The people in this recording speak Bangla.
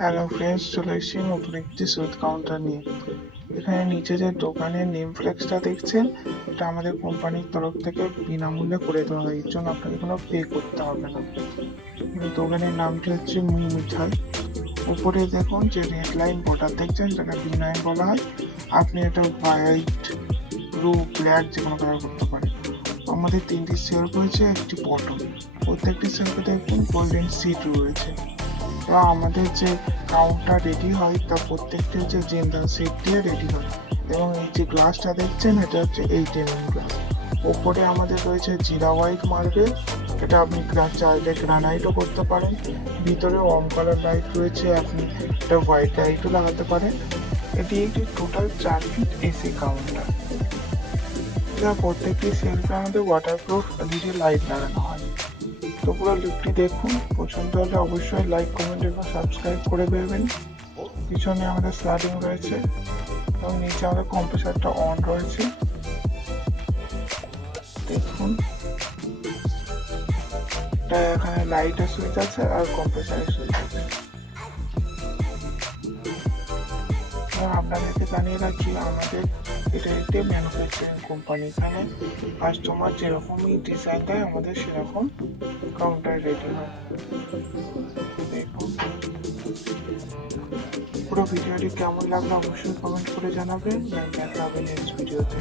হ্যালো ফ্রেন্ডস, চলে এসেছি নতুন একটি সুইট কাউন্টার নিয়ে। এখানে নিচে যে দোকানের নেম ফ্লেক্সটা দেখছেন, এটা আমাদের কোম্পানির তরফ থেকে বিনামূল্যে করে দেওয়া হয়। এর জন্য আপনাকে কোনো পে করতে হবে না। এই দোকানের নামটি হচ্ছে মু মিঠাই। উপরে দেখুন যে রেড লাইন বর্ডার দেখছেন, যেটাকে B9 বলা হয়। আপনি এটা হোয়াইট, ব্লু, ব্ল্যাক যে কোনো কালার করতে পারেন। আমাদের তিনটি সেলফ রয়েছে, একটি বটম। প্রত্যেকটি সেলফে দেখুন গোল্ডেন সিট রয়েছে। এবং আমাদের যে কাউন্টার রেডি হয় তা প্রত্যেকটি হচ্ছে জিন্দাল সিট দিয়ে রেডি হয়। এবং এই যে গ্লাসটা দেখছেন, এটা হচ্ছে 8 mm গ্লাস। ওপরে আমাদের রয়েছে জিরা হোয়াইট মার্বেল, এটা আপনি চাইলে গ্রানাইটও করতে পারেন। ভিতরে ওয়ার্ম কালার লাইট রয়েছে, আপনি এটা হোয়াইট লাইটও লাগাতে পারেন। এটি একটি টোটাল 4 ফিট এসি কাউন্টার। এটা প্রত্যেকটি সেলফে আমাদের ওয়াটারপ্রুফ এলইডি লাইট লাগানো হয়। তো পুরো লুকটি দেখুন, পছন্দ হলে অবশ্যই লাইক, কমেন্ট এবং সাবস্ক্রাইব করে দেবেন। পিছনে আমাদের স্লাইডিং রয়েছে এবং নিচে আমাদের কম্প্রেসারটা অন রয়েছে। দেখুন, এটা এখানে লাইটের সুইচ আছে আর কম্প্রেসারের সুইচ আছে। এবং আপনাদেরকে জানিয়ে রাখি, আমাদের এটা একটি ম্যানুফ্যাকচারিং কোম্পানি। এখানে কাস্টমার যেরকমই ডিজাইন দেয়, আমাদের সেরকম কাউন্টার রেডি হয়। দেখুন, পুরো ভিডিওটি কেমন লাগলো অবশ্যই কমেন্ট করে জানাবেন। দেখা হবে নেক্সট ভিডিওতে।